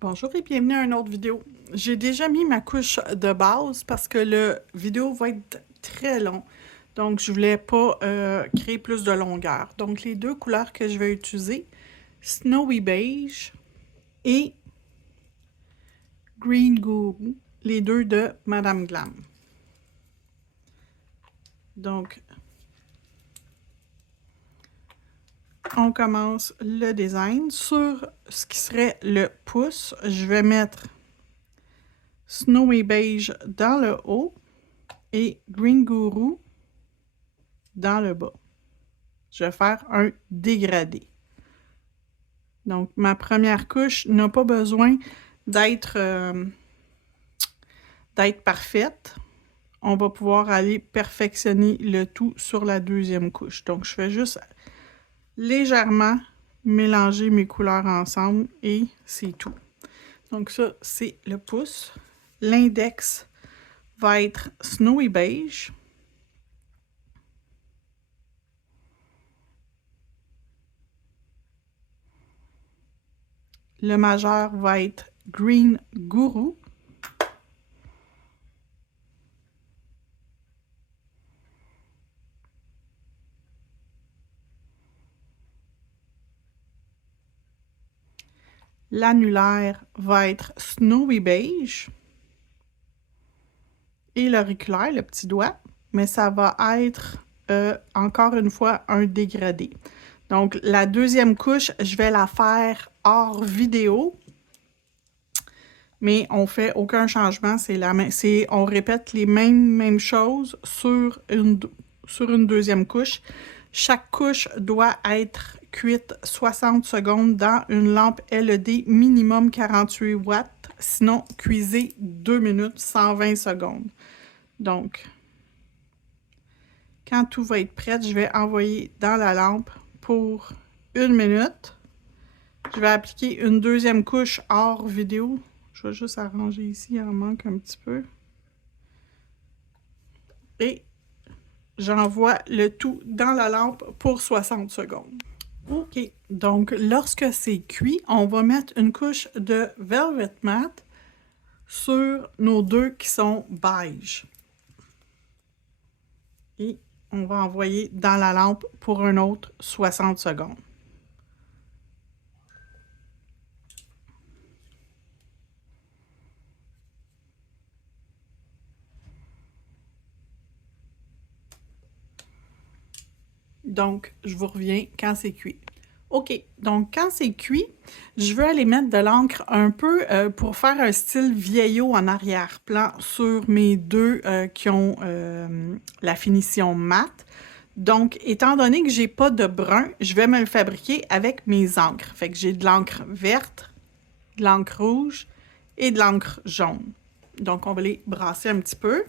Bonjour et bienvenue à une autre vidéo. J'ai déjà mis ma couche de base parce que le vidéo va être très long. Donc, je voulais pas créer plus de longueur. Donc, les deux couleurs que je vais utiliser, Snowy Beige et Green Guru, les deux de Madame Glam. Donc, on commence le design. Sur ce qui serait le pouce, je vais mettre Snowy Beige dans le haut et Green Guru dans le bas. Je vais faire un dégradé. Donc, ma première couche n'a pas besoin d'être parfaite. On va pouvoir aller perfectionner le tout sur la deuxième couche. Donc, je fais juste légèrement mélanger mes couleurs ensemble et c'est tout. Donc, ça, c'est le pouce. L'index va être Snowy Beige. Le majeur va être Green Guru. L'annulaire va être Snowy Beige. Et l'auriculaire, le petit doigt, mais ça va être encore une fois un dégradé. Donc, la deuxième couche, je vais la faire hors vidéo, mais on fait aucun changement. On répète les mêmes choses sur une deuxième couche. Chaque couche doit être cuite 60 secondes dans une lampe LED minimum 48 watts. Sinon, cuisez 2 minutes, 120 secondes. Donc, quand tout va être prêt, je vais envoyer dans la lampe pour 1 minute. Je vais appliquer une deuxième couche hors vidéo. Je vais juste arranger ici, il en manque un petit peu. Et j'envoie le tout dans la lampe pour 60 secondes. OK. Donc, lorsque c'est cuit, on va mettre une couche de Velvet Matte sur nos deux qui sont beige. Et on va envoyer dans la lampe pour un autre 60 secondes. Donc, je vous reviens quand c'est cuit. OK, donc quand c'est cuit, je veux aller mettre de l'encre un peu pour faire un style vieillot en arrière-plan sur mes deux qui ont la finition mat. Donc, étant donné que j'ai pas de brun, je vais me le fabriquer avec mes encres. Fait que j'ai de l'encre verte, de l'encre rouge et de l'encre jaune. Donc, on va les brasser un petit peu.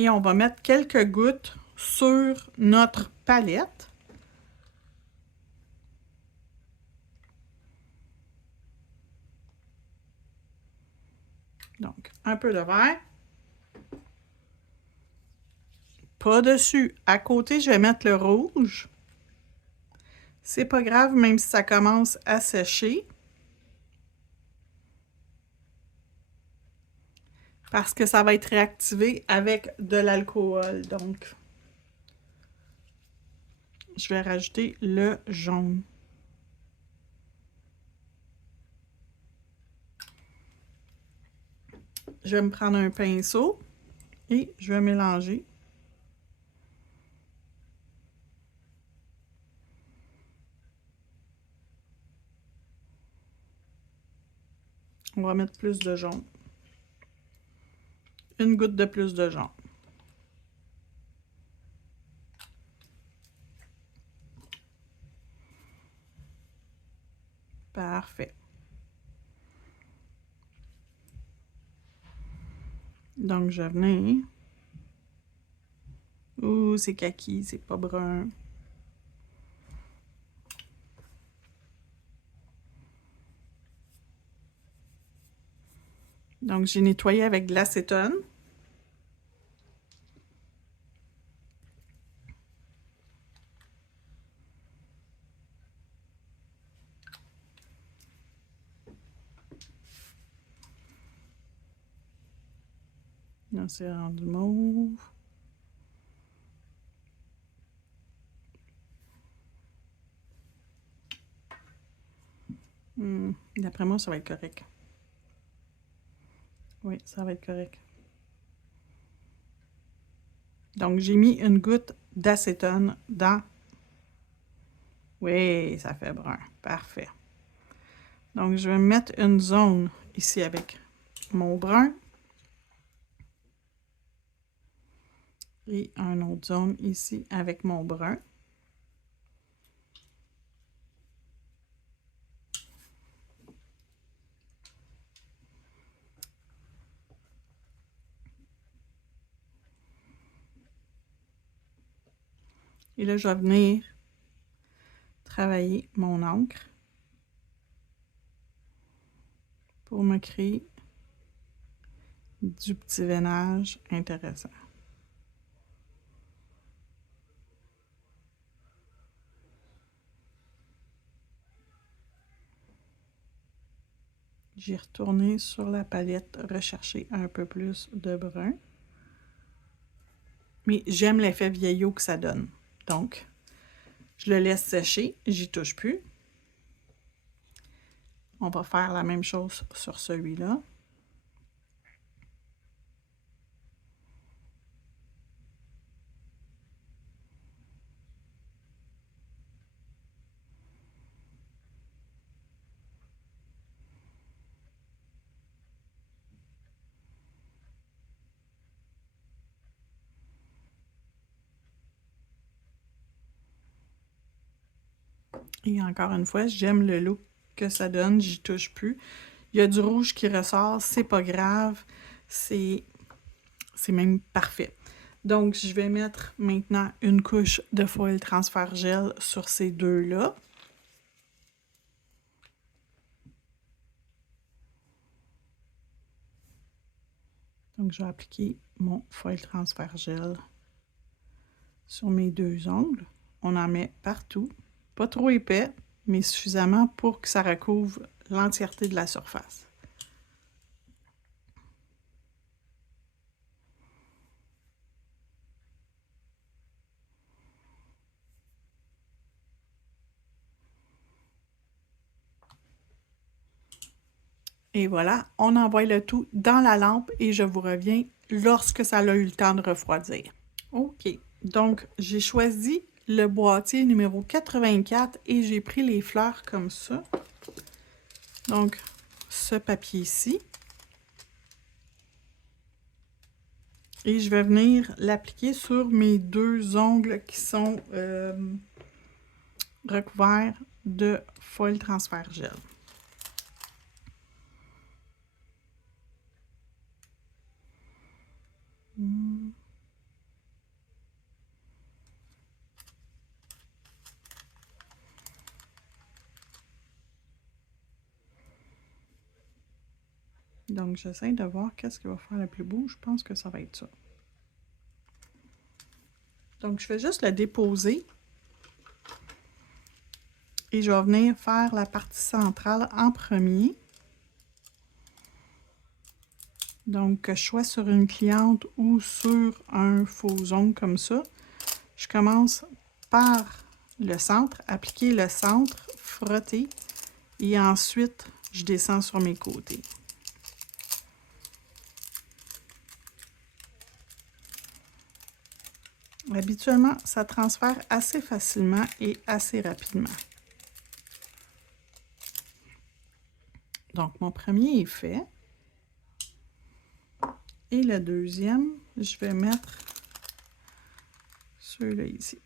Et on va mettre quelques gouttes sur notre palette. Donc, un peu de vert. Pas dessus. À côté, je vais mettre le rouge. C'est pas grave, même si ça commence à sécher. Parce que ça va être réactivé avec de l'alcool. Donc, je vais rajouter le jaune. Je vais me prendre un pinceau et je vais mélanger. On va mettre plus de jaune. Une goutte de plus de jaune. Parfait. Donc, je venais. Ouh, c'est kaki, c'est pas brun. Donc, j'ai nettoyé avec de l'acétone. Là, c'est rendu mauve. D'après moi, ça va être correct. Oui, ça va être correct. Donc, j'ai mis une goutte d'acétone dans... Oui, ça fait brun. Parfait. Donc, je vais mettre une zone ici avec mon brun. Et une autre zone ici avec mon brun. Et là, je vais venir travailler mon encre pour me créer du petit veinage intéressant. J'ai retourné sur la palette rechercher un peu plus de brun. Mais j'aime l'effet vieillot que ça donne. Donc, je le laisse sécher, j'y touche plus. On va faire la même chose sur celui-là. Et encore une fois, j'aime le look que ça donne, j'y touche plus. Il y a du rouge qui ressort, c'est pas grave, c'est même parfait. Donc, je vais mettre maintenant une couche de foil transfert gel sur ces deux-là. Donc, je vais appliquer mon foil transfert gel sur mes deux ongles. On en met partout, pas trop épais, mais suffisamment pour que ça recouvre l'entièreté de la surface. Et voilà, on envoie le tout dans la lampe et je vous reviens lorsque ça a eu le temps de refroidir. OK, donc j'ai choisi le boîtier numéro 84 et j'ai pris les fleurs comme ça. Donc, ce papier-ci. Et je vais venir l'appliquer sur mes deux ongles qui sont recouverts de foil transfert gel. Donc, j'essaie de voir qu'est-ce qui va faire le plus beau. Je pense que ça va être ça. Donc, je vais juste le déposer. Et je vais venir faire la partie centrale en premier. Donc, que je sois sur une cliente ou sur un faux ongle comme ça, je commence par le centre, appliquer le centre, frotter, et ensuite, je descends sur mes côtés. Habituellement, ça transfère assez facilement et assez rapidement. Donc, mon premier est fait. Et le deuxième, je vais mettre celui-là ici.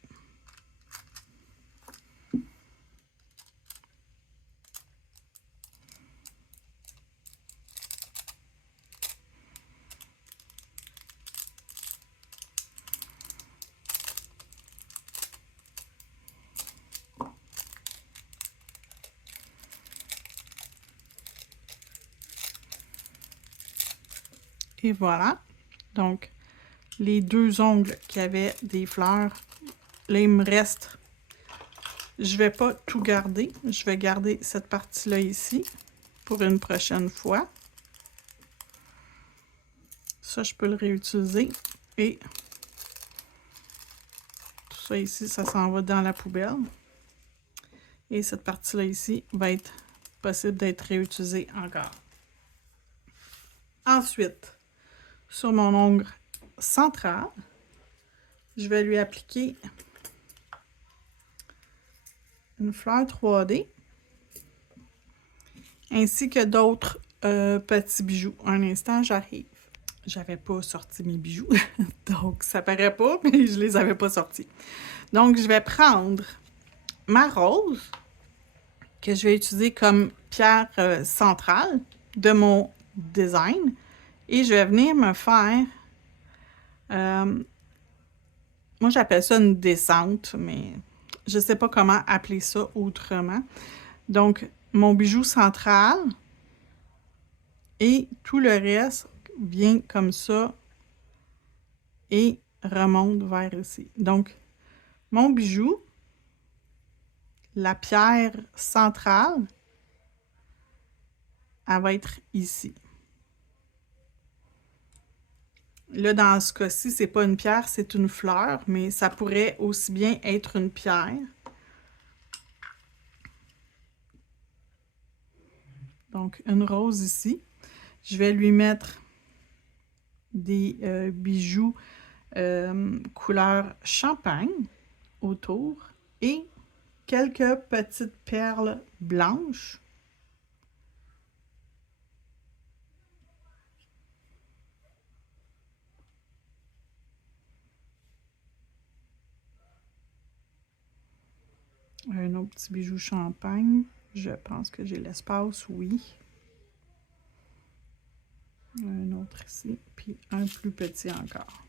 Et voilà. Donc, les deux ongles qui avaient des fleurs, là, il me reste... Je ne vais pas tout garder. Je vais garder cette partie-là ici pour une prochaine fois. Ça, je peux le réutiliser. Et tout ça ici, ça s'en va dans la poubelle. Et cette partie-là ici va être possible d'être réutilisée encore. Ensuite, sur mon ongle central, je vais lui appliquer une fleur 3D ainsi que d'autres petits bijoux. Un instant, j'arrive. J'avais pas sorti mes bijoux, donc ça paraît pas, mais je les avais pas sortis. Donc, je vais prendre ma rose que je vais utiliser comme pierre centrale de mon design et je vais venir me faire, moi j'appelle ça une descente, mais je sais pas comment appeler ça autrement. Donc, mon bijou central et tout le reste vient comme ça et remonte vers ici. Donc, mon bijou, la pierre centrale, elle va être ici. Là, dans ce cas-ci, c'est pas une pierre, c'est une fleur, mais ça pourrait aussi bien être une pierre. Donc, une rose ici. Je vais lui mettre des bijoux couleur champagne autour et quelques petites perles blanches. Un autre petit bijou champagne. Je pense que j'ai l'espace, oui. Un autre ici, puis un plus petit encore.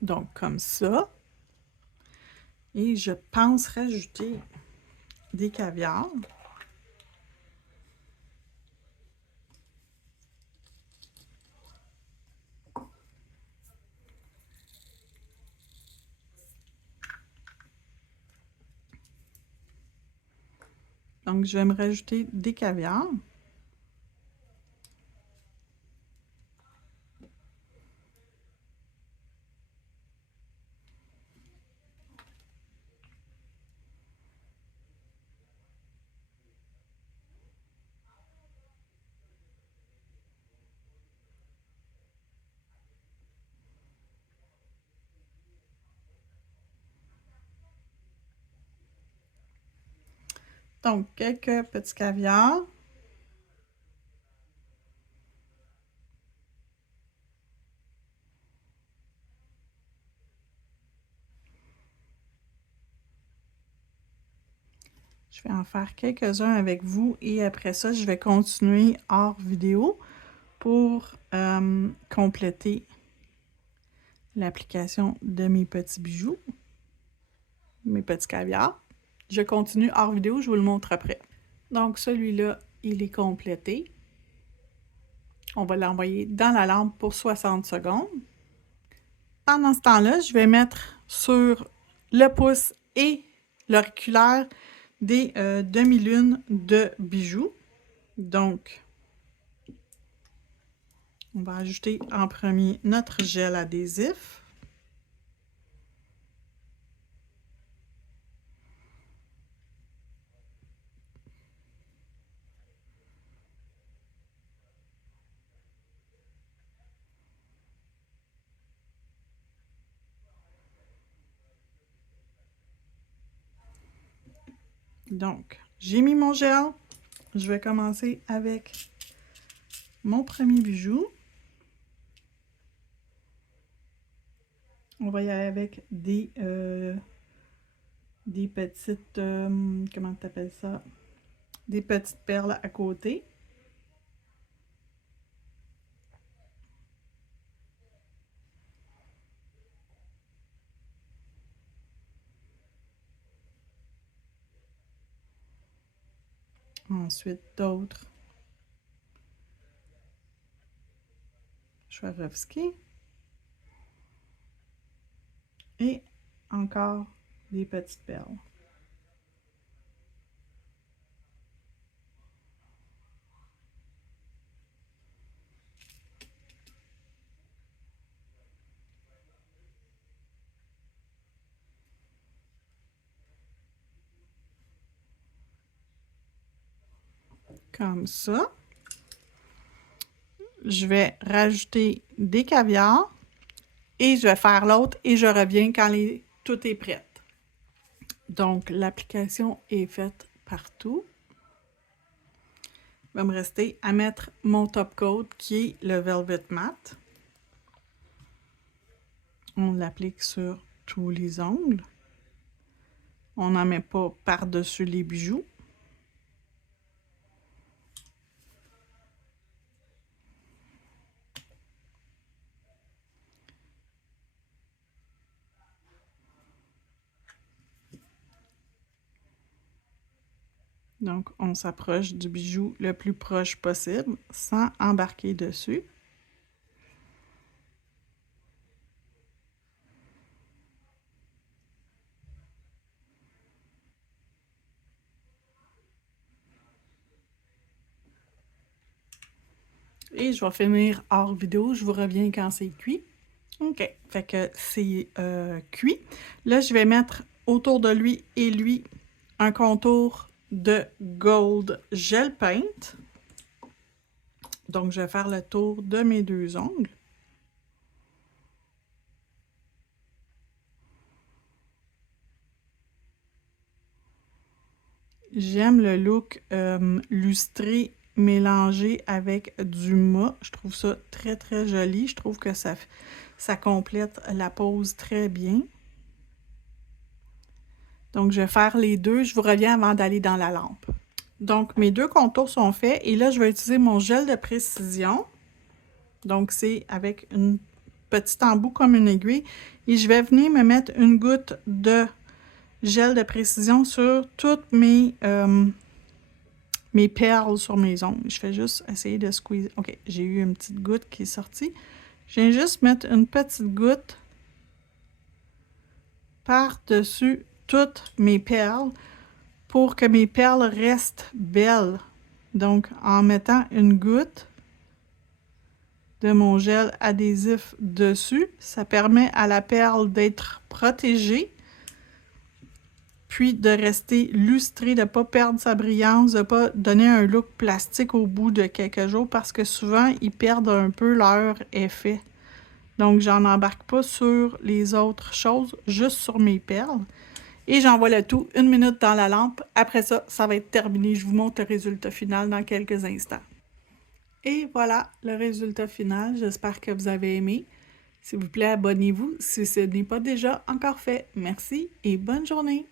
Donc, comme ça. Et je pense rajouter des caviars. Donc, je vais me rajouter des caviars. Donc, quelques petits caviars. Je vais en faire quelques-uns avec vous et après ça, je vais continuer hors vidéo pour compléter l'application de mes petits bijoux, mes petits caviars. Je continue hors vidéo, je vous le montre après. Donc, celui-là, il est complété. On va l'envoyer dans la lampe pour 60 secondes. Pendant ce temps-là, je vais mettre sur le pouce et l'auriculaire des demi-lunes de bijoux. Donc, on va ajouter en premier notre gel adhésif. Donc, j'ai mis mon gel. Je vais commencer avec mon premier bijou. On va y aller avec des petites, comment tu appelles ça? Des petites perles à côté. Ensuite, d'autres Swarovski. Et encore des petites perles. Comme ça. Je vais rajouter des caviars et je vais faire l'autre et je reviens quand tout est prêt. Donc, l'application est faite partout. Il va me rester à mettre mon top coat qui est le Velvet Matte. On l'applique sur tous les ongles. On n'en met pas par-dessus les bijoux. Donc, on s'approche du bijou le plus proche possible sans embarquer dessus. Et je vais finir hors vidéo. Je vous reviens quand c'est cuit. OK. Fait que c'est cuit. Là, je vais mettre autour de lui et lui un contour de Gold Gel Paint. Donc, je vais faire le tour de mes deux ongles. J'aime le look lustré mélangé avec du mat. Je trouve ça très, très joli. Je trouve que ça complète la pose très bien. Donc, je vais faire les deux. Je vous reviens avant d'aller dans la lampe. Donc, mes deux contours sont faits. Et là, je vais utiliser mon gel de précision. Donc, c'est avec une petite embout comme une aiguille. Et je vais venir me mettre une goutte de gel de précision sur toutes mes perles sur mes ongles. Je vais juste essayer de squeeze. OK, j'ai eu une petite goutte qui est sortie. Je viens juste mettre une petite goutte par-dessus toutes mes perles pour que mes perles restent belles. Donc, en mettant une goutte de mon gel adhésif dessus, ça permet à la perle d'être protégée, puis de rester lustrée, de ne pas perdre sa brillance, de ne pas donner un look plastique au bout de quelques jours, parce que souvent, ils perdent un peu leur effet. Donc, j'en embarque pas sur les autres choses, juste sur mes perles. Et j'envoie le tout 1 minute dans la lampe. Après ça, ça va être terminé. Je vous montre le résultat final dans quelques instants. Et voilà le résultat final. J'espère que vous avez aimé. S'il vous plaît, abonnez-vous si ce n'est pas déjà encore fait. Merci et bonne journée!